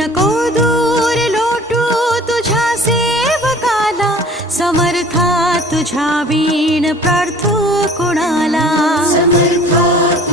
नको दूर लोटू तुझ्या सेवकाला, समर्था तुझ्या वीण प्रार्थू कुणाला. समर्था